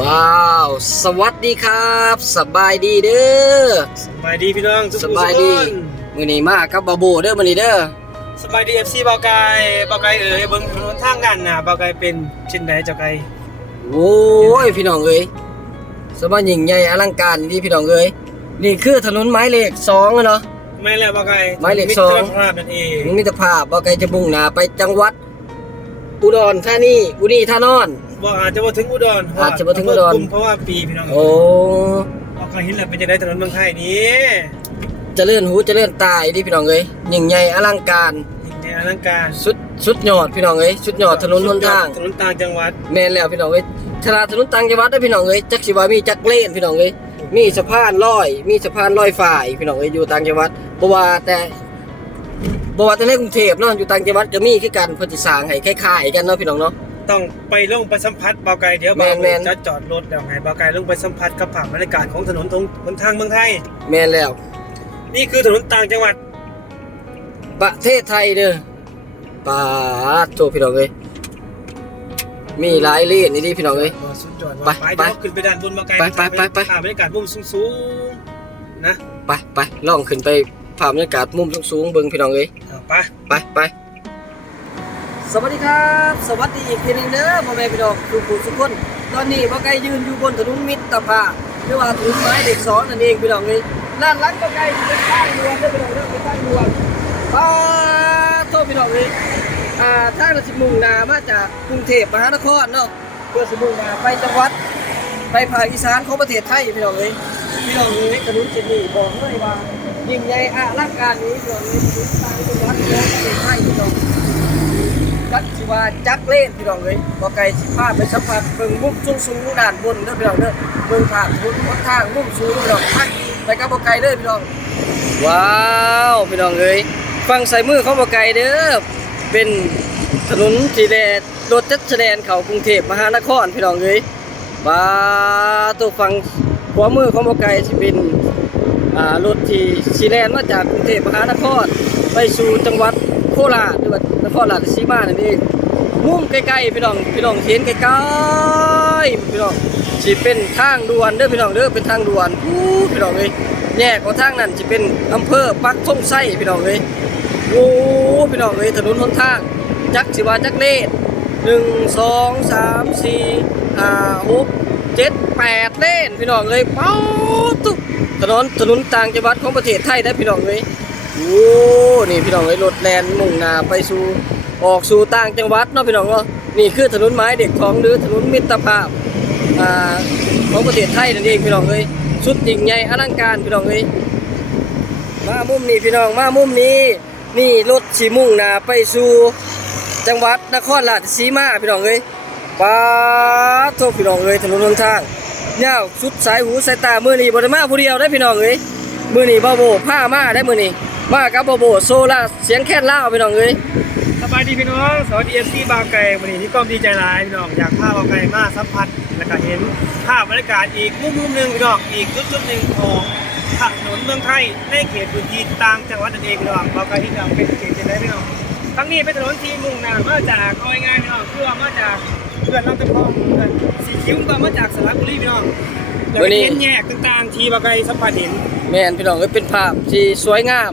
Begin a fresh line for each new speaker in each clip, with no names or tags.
ว้าว สวัสดีครับ สบายดีเด้อ
สบายดีพี่น้องทุก
ส
คน
บายดี มื้อนี้มากับบาโบเด้อมื้อนี้เด้อ
สบายดีเอฟซีเบาไก่เบาไก่เอ๋ยเบิ่งถนนทางกันน่ะเบาไก่เป็นเช่นใดเจ้าไก่
โอ้ยพี่น้องเอ้ยสบายยิ่งใหญ่อลังการดีพี่น้องเอ้ยนี่คือถนนหมายเลข2อะเนาะ
ไม่แล้วเบาไก่
หมายเลข
มิ
สอง
ตรภาพนั่นเอง
มิตรภาพบ่ไกลจะมุ่งหน้าไปจังหวัดอุดรธานีอุนีธานอน
บ่อาจจะบ่ถึงอุดร
อาจจะบ่ถึงอุดร
เพราะว่าปีพี่น้อง
โอ้
เบาไก่เห็นแล้วเป็นจังไดถนนเมืองไทยนี้
เจริญหูเจริญตายดีพี่น้องเอ้ยยิ่งใหญ่อลังการ
ในอลังการ
สุดสุดยอดพี่น้องเอ้ยสุดยอดถนนหนทาง
ถนนต่างจังหวัด
แม่นแล้วพี่น้องเอ้ยขนาดถนนต่างจังหวัดได้อพี่น้องเอ้ยจักสิว่ามีจักเลนพี่น้องเอ้ยมีสะพานลอย มีสะพานลอยฝ่ายพี่น้องเอ้ยอยู่ต่างจังหวัดบ่ว่าแต่บ่ว่าแต่ในกรุงเทพเนาะอยู่ต่างจังหวัดก็มีคือกันเพิ่นสิสร้างให้คล้ายๆกันเนาะพี่น้องเนาะ
ต้องไปลงไปสัมผัสเบาไก่เดี๋ยว
แม่
เบาน
แม่น
จะจอดรถแล้วไงเบาไก่ลงไปสัมผัสกับภาพบรรยากาศของถนนทงบนทางเมืองไทย
แม่นแล้ว
นี่คือถนนต่างจังหวัด
ประเทศไทยเด้อปาดโตพี่น้องเอ้ยมีหลายเลนนี่ดิพี่น้องเอ้ย
อ๋อสุดยอด
ไป
ว่ะไป
ไป
เดี๋ยวขึ้นไปด้านบนมาไกล
ไปไปไปไป
ภาพบรรยากาศมุมสูงๆนะ
ไปไปลองขึ้นไปภาพบรรยากาศมุมสูงๆเบิ่งพี่น้องเอ้ย
เอาไป
ไปไป สวัสดีครับ สวัสดีอีกทีนึงเด้อพ่อแม่พี่น้องทุกผู้ทุกคนตอนนี้พ่อไก่ยืนอยู่บนถนนมิตรภาพหรือว่าถนนไม้เด็กสองนั่นเองพี่น้องเลยด้านหลังพ่อไก่เป็นทางดวนเด้อพี่น้องเด้อเป็นทางดวนป้าโทษพี่น้องเลยอ่าทางราชมุ่งนามาจากกรุงเทพมหานครเนาะเพื่อสมุ่งนาไปจังหวัดไปภาคอีสานของประเทศไทยพี่น้องเลยพี่น้องเลยถนนเส้นนี้บอกเลยว่ายิ่งใหญ่อลังการนี้พี่น้องเลยถนนทางจังหวัดของประเทศไทยพี่น้อง จักสิว่าจักเล่นพี่น้องเลยบ่ไกลสิพาไปสัมผัสเบิ่งมุมสูงสูงด้านบนเด้อพี่น้องเด้อเบิ่งภาพบนหนทางมุมสูงพี่น้องไปไปกับบ่ไกลเด้อพี่น้อง ว้าวพี่น้องเอ้ยฟังใส่มือของบ่ไกลเด้อเป็นถนนที่แดดรถจัดแสดงเขากรุงเทพมหานครพี่น้องเอ้ยมาตัวฟังหัวมือของบอไก่สิเป็นรถที่สีแลนมาจากกรุงเทพมหานครไปสู่จังหวัดโคราชหรือว่า ครราชสีมานั่นเองมุมใกล้ๆพี่น้องพี่น้องเห็นใกล้ๆพี่น้องสิเป็นทางด่วนเด้อพี่น้องเด้อเป็นทางด่วนอู้พี่น้องเอ้ยแยกของทางนั้นสิเป็นอำเภอปักธงไส้พี่น้องเอ้ยโอ้พี่น้องเอ้ยถนนหนทางจักสิวาจักเลนหนึ่งสองสามสี่ห้าหกเจ็ดแปดเล่นพี่น้องเลยเป้าตุ๊ถนนถนนต่างจังหวัดของประเทศไทยได้พี่น้องเลย โอ้นี่พี่น้องเลยรถแลนมุ่งหน้าไปสู่ออกสู่ต่างจังหวัดเนาะพี่น้องเนาะนี่คือถนนไม้เด็กของหรือถนนมิตรภาพอ่าของประเทศไทยนั่นเองพี่น้องเลยสุดยิ่งใหญ่อลังการพี่น้องเลยมามุมนี้พี่น้องมามุมนี้ นี่รถสีมุ่งหน้าไปสู่จังหวัดนครราชสีมาพี่น้องเอ้ยป้าโทษพี่น้องเอ้ยถนนหนทางยาวสุดสายหูสายตามื้อนี้บ่ได้มาผู้เดียวได้พี่น้องเอ้ยมื้อนี้บ่าวโบพามาได้มื้อนี้ มากับบ่าวโบโซล่าเสียงแค่นลาวพี่น้องเอ้ย
สบายดีพี่น้องสวัสดีเอฟซีบางไก่วันนี้ที่ก้อมดีใจหลายพี่น้องอยากพาบางไก่มาสัมผัสแล้วก็เห็นภาพบรรยากาศอีกมุมมุมหนึ่งพี่น้องอีกจุดจุดหนึ่งของถนนเมืองไทยในเขตพื้นที่ต่างจังหวัดนั่นเองพี่น้องบางไก่ที่เราเป็นเขตจังไดพี่น้องทั้งนี้เป็นถนนที่มุ่งหน้ามาจากเอาง่ายๆพี่น้องคือว่ามาจากเขื่อนลำตะคองเขื่อนสีคิ้วก็มาจากสระบุรีพี่น้องแล้วก็เห็นแยกต่างๆที่บางไก่สัมผัสเห็น
แม่นพี่น้องเอ้ยเป็นภาพที่สวยงาม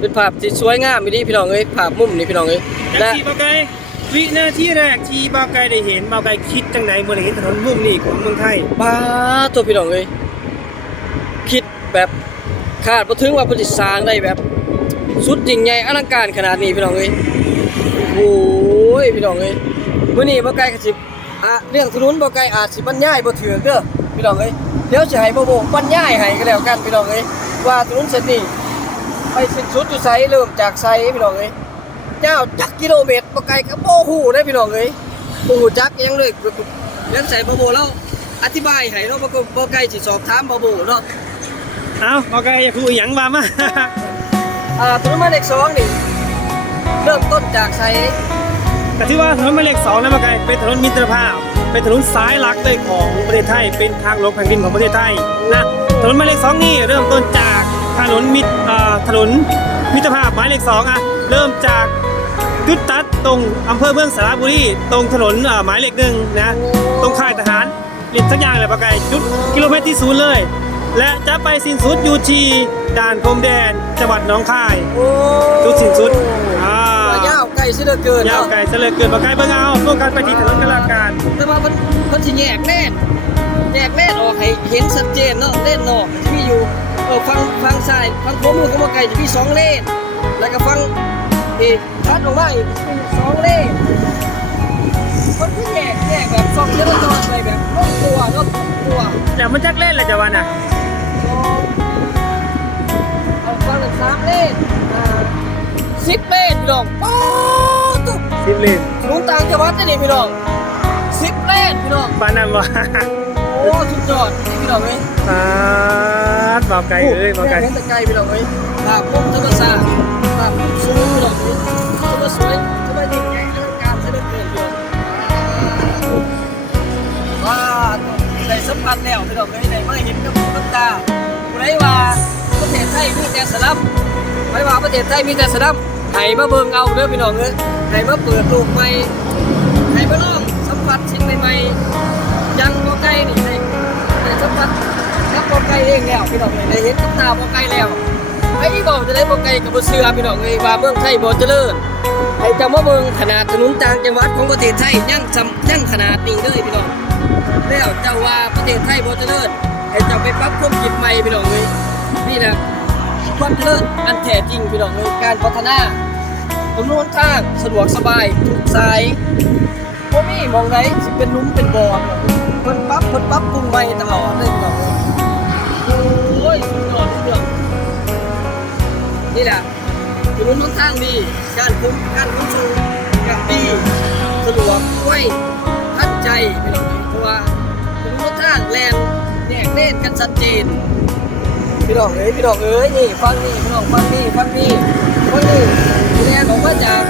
เป็นภาพที่สวยงามอีหลีพี่น้องเอ้ยภาพมุมนี้พี่น้องเอ้ย
และ
และ
ที่บาไกวินาทีแรกที่บาไกได้เห็นบาไกคิดจังไหนเมื่อได้เห็นถนนมุมนี้ของเมืองไทย
ป้าดโทษพี่น้องเอ้ยคิดแบบคาดบ่ถึงว่าเพิ่นสิสร้างได้แบบ สุดยิ่งใหญ่อลังการขนาดนี้พี่น้องเอ้ยโอ้ยพี่น้องเอ้ยมื้อนี้บ่ไกลก็สิอะเรื่องถนนบ่ไกลอาจสิบรรยายบ่ถึงเด้อพี่น้องเอ้ยเดี๋ยวสิให้บ่โบกบรรยายให้ก็แล้วกันพี่น้องเอ้ยว่าถนนเส้นนี้ ไปสิ้นสุดอยู่ไสเริ่มจากไสพี่น้องเอ้ยเจ้าจักกิโลเมตรบ่ไกลก็บ่ฮู้ได้อพี่น้องเอ้ยบ่ฮู้จักอิหยังเลยเดี๋ยวใส่บ่โบแล้วอธิบายให้เนาะบ่ก็บ่ไกลสิสอบถามบ่โบเนาะ
เอ้าบาไกอยากรู้อหย่างว่ามา
อ่าถนนหมายเลขสองนี่เริ่มต้นจากไส
แต่ที่ว่าถนนหมายเลขสองนะบาไกเป็นถนนมิตรภาพเป็นถนนสายหลักเลยของประเทศไทย เป็นทางหลวงแผ่นดินของประเทศไทยนะถนนหมายเลขสองนี่เริ่มต้นจาก ถนนมิตรอ่าถนนมิตรภาพหมายเลขสองอะเริ่มจากจุดตัดตรงอำเภอเมืองสระบุรีตรงถนนอ่าหมายเลขหนึ่งนะตรงค่ายทหารเล่นสักอย่างเลยปะไก่จุดกิโลเมตรที่ศูนย์เลย และจะไปสิ้นสุดอยู่ที่ด่านพรมแดนจังหวัดหนองคาย
โอ้
จุดสิ้นสุดอ่า
ว่ายาวไกลซะเหลือเกิน
ยาว
เนาะ
ไกลเสยเหลยเกินปะไก่เบิ่งเอาพวกกันไปที่ถนนกลาการ
แต่ว่ามันมันสิแยกแน่นแยกแน่นออกให้เห็นชัดเจนเนาะเล่นนอกที่มีอยู่ เออฟังฟังซ้ายฟังขวามือของบ่ไกลจะมีสองเลนแล้วก็ฟังอีกทัดออกมาอีกมีสองเลนมันคือแยกแยกแบบสองจราจรไปแบบลงตัวเนาะตัว
แต่มันจักเล่นแหละจะวันน่ะ
สองเอาฟังอีกสามเลนอ่าสิบเลนพี่น้องป๊าดตุ๊บ
สิบเลน
ถนนต่างจังหวัดนี่พี่น้องสิบเลนพี่น้อง
ปานนั้นวะ
โอ้ สุดยอดนี่พี่น้องเอ้ย
ปาดบ่าวไก่เอ้ยบ่าวไก่
แม่เห็นแต่ไกลพี่น้องเอ้ยภาพพวกธรรมศาสตร์ภาพสูงพี่น้องเอ้ยสวยสวยสวยดีแก่อลังการเสด็จเกินพี่น้องว้าได้สัมผัสแล้วพี่น้องเอ้ยได้มาเห็นกับหูกับตาผู้ใดว่าประเทศไทยมีแต่สลับไม่ว่าประเทศไทยมีแต่สลับให้มาเบิ่งเอาเด้อพี่น้องเอ้ยให้มาเปิดโลกใหม่ให้มาลองสัมผัสสิ่งใหม่ๆยังบ่ไกลนี่ได้ได้ สัมผัสกับบ่ไกลเองแล้วพี่น้องเอ้ยได้เห็นกับตาบ่ไกลแล้วไอ้บอกจะได้บ่ไกลกับบ่เชื่อพี่น้องเอ้ยว่าเมืองไทยบ่เจริญให้จำว่าเมืองขนาดถนนต่างจังหวัดของประเทศไทยยังจำยังขนาดนี้เลยพี่น้องแล้วเจ้าว่าประเทศไทยบ่เจริญให้เจ้าไปปรับความคิดใหม่พี่น้องเอ้ยนี่นะความเจริญอันแท้จริงพี่น้องเอ้ยการพัฒนาถนนทางสะดวกสบายทุกสายบ่มีหมองไหนสิเป็นหลุมเป็นบ่อ เพิ่นปรับเพิ่นปรับปรุงใหม่ตลอดเลยพี่น้องโอ้ยสุดยอดทุกเรื่องนี่แหละถนนหนทางดีการคุ้มการขนส่งกับดีสะดวกด้วยทันใจพี่น้องเพราะว่าถนนหนทางแลนแยกเลนกันชัดเจนพี่น้องเอ้ยพี่น้องเอ้ยนี่ฟังนี่พี่น้องฟังนี่ฟังนี่ฟังนี่แลนออกมาจาก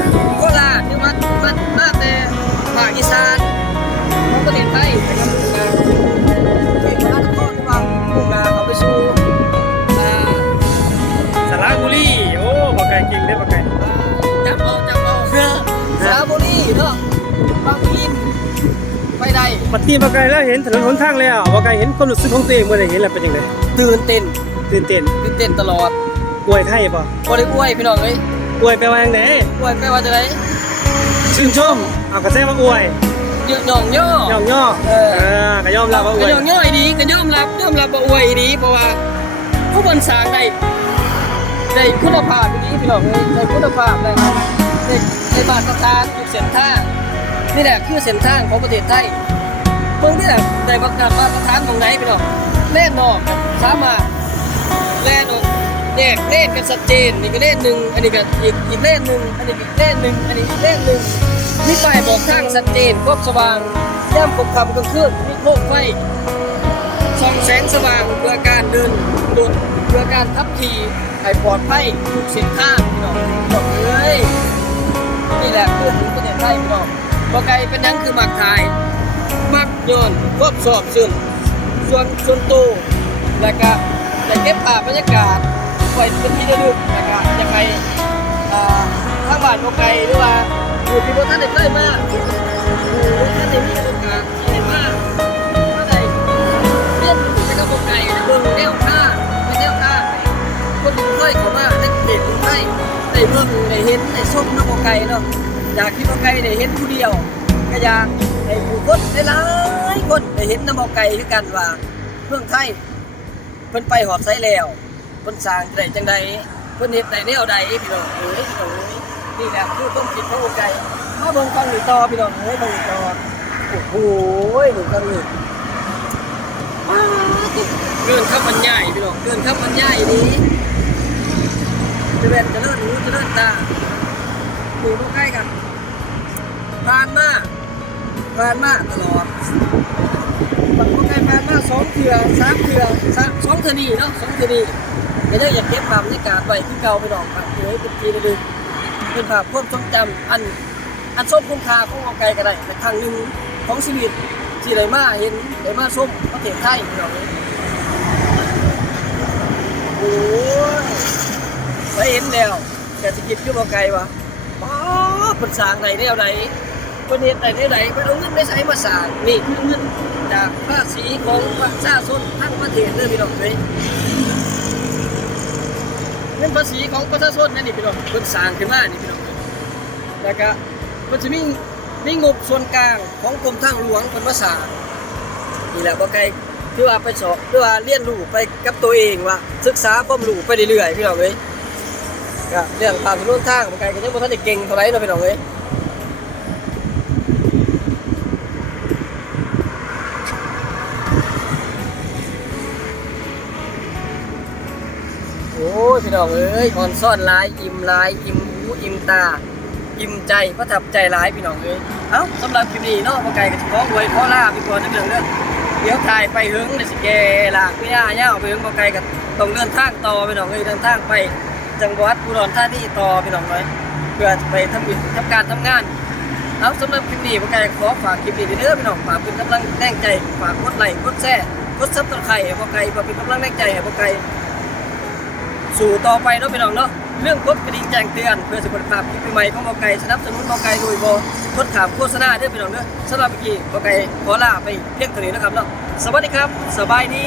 ได้
มาที่บ่าวไก่แล้วเห็นถนนหนทางแล้วบ่าวไก่เห็นความรู้สึกของตัวเองเมื่อได้เห็นแล้วเป็นยังไง
ตื่นเต้น
ตื่นเต้น
ตื่นเต้นตลอด
อวยไทยบ่
บ่ได้อวยพี่น้องเอ้ย
อวยแปลว่าจังได
อวยไปว่าจะได้
ชื่นชมเอากระแสมาอวย
เยอะหน่องย่อ
ย่องย่อ
เออ
ก็ยอมรับว่าอ
ก็
วย
ยอมย่อยดีก็ยอมรับยอมรับว่าอวยดีเพราะว่าผู้บนสร้างได้ได้คุณภาพดีพี่น้องเอ้ยได้คุณภาพได้ได้ได้มาตรฐานทุกเส้นทางนี่แหละคือเส้นทางของประเทศไทย เมืองนี่แหละได้ประกาศมาตรฐานตรงไหนพี่น้องแน่นอนสามารถแล่นออกแยกเล่นกันชัดเจนนี่ก็เล่นหนึ่งอันนี้ก็อีกอีกเล่นหนึ่งอันนี้อีกเล่นหนึ่งอันนี้อีกเล่นหนึ่งมีป้ายบอกทางชัดเจนครบสว่างย่ำกบคำกลางคืนมีโคกไฟส่องแสงสว่างเพื่อการเดินรถเพื่อการทับขี่ให้ปลอดภัยทุกเส้นทางพี่น้องบอกเลยนี่แหละคือถึงประเทศไทยพี่น้องบ่ไกลเป็นยังคือมักถ่าย มักโยนครบสอบซึ่งส่วนส่วนตัวแล้วก็ได้เก็บภาพบรรยากาศไว้เป็นที่ระลึกแล้วก็ยังไงอ่าทางบ้านบ่ไกลหรือว่าอยู่ที่บ่ทันได้เคยมาอยู่บ่ทันได้มีโอกาสที่ได้มามาได้เรียนรู้ไปกับวงไก่เบิ่งแนวท่าเป็นแนวท่าคนที่เคยเข้ามาในเด็กคนไทยได้เบิ่งได้เห็นได้ชมน้ำวงไก่เนาะอยากที่วงไก่ได้เห็นผู้เดียว ก็อยากให้ผู้คนหลายๆคนได้เห็นน้ำวงไก่คือกันว่าเมืองไทยเพิ่นไปหอดไซแล้วเพิ่นสร้างได้จังใดเพิ่นเฮ็ดได้แนวใดพี่น้องเอ้ยพี่น้องเอ้ยนี่แหละคือความคิดของวงไก่มาเบิ่งฟังนี่ต่อพี่น้องเอ้ยฟังนี่ต่อโอ้โหหนูฟังนี่เกินข้ามันใหญ่พี่น้องเกินข้ามันใหญ่นี้จะเป็นจะเลื่อนหูจะเลื่อนตาอยู่ตรงใกล้กันผ่านมา ผ่านมาตลอดบัดพวกใกล้ผ่านมาสองเถื่อสามเถื่อสามสองเถื่อนี่เนาะสองเถื่อนี่ก็ยังอยากเก็บภาพบรรยากาศไว้ที่เก่าไปดอกครับเดี๋ยวเป็นทีละดึงเป็นภาพความทรงจำอันอันส้มคุ้มค่าของเอาไกลก็ได้แต่ครั้งหนึ่งของชีวิตที่ได้มาเห็นได้มาส้มประเทศไทยพี่น้องเอ้ยโอ้ยไปเห็นแล้วแต่จะกินขึ้นมาไกลวะอ๋อเป็นสางไหนแนวไหน คนเฮ็ดได้ได้ไหนไปเอาเงินไปใช้มาสร้างนี่คือเงินจากภาษีของประชาชนทั้งประเทศเลยพี่น้องเอ้ยเงินภาษีของประชาชนนั่นนี่พี่น้องเพิ่นสร้างขึ้นมานี่พี่น้องแล้วก็เพิ่นจะมีมีงบส่วนกลางของกรมทางหลวงเพิ่นมาสร้างนี่แหละบ่ไกลคือว่าไปสอบคือว่าเรียนรู้ไปกับตัวเองว่าศึกษาความรู้ไปเรื่อยๆพี่น้องเอ้ยก็เรื่องทางถนนทางบ่ไกลก็ยังบ่ทันได้เก่งเท่าไหร่เนาะพี่น้องเอ้ย น้องเอ้ยอ่อนซ่อนหลายอิ่มหลายอิ่มหูอิ่มตาอิ่มใจประทับใจหลายพี่น้องเอ้ยเอ้าสำหรับคลิปนี้เนาะบ่ไกลก็สิขออวยขอลาพี่ก่อนจักเรื่องเด้อเดี๋ยวถ่ายไปหึงเดี๋ยวสิแกลากพี่ย่าย่าไปหึงบ่ไกลก็ต้องเดินทางต่อพี่น้องเอ้ยเดินทางไปจังหวัดอุดรธานีต่อพี่น้องเอ้ยเพื่อไปทำกิจทำการทำงานเอาสำหรับคลิปนี้บ่ไกลขอฝากคลิปนี้เด้อพี่น้องฝากเป็นกำลังแรงใจฝากกดไลค์กดแชร์กดซับสไครต์ให้บ่ไกลเพื่อเป็นกำลังแรงใจให้บ่ไกล สู่ต่อไปเนาะพี่น้องเนาะเรื่องกดกระดิ่งแจ้งเตือนเพื่อสุขภาพคลิปใหม่ของบอไก่สนับสนุนบอไก่โดยบทดถามโฆษณาเด้อพี่น้องเนาะสำหรับเมื่อกี้บอไก่ขอลาไปเพียงเท่านี้นะครับเนาะสวัสดีครับ สบายดี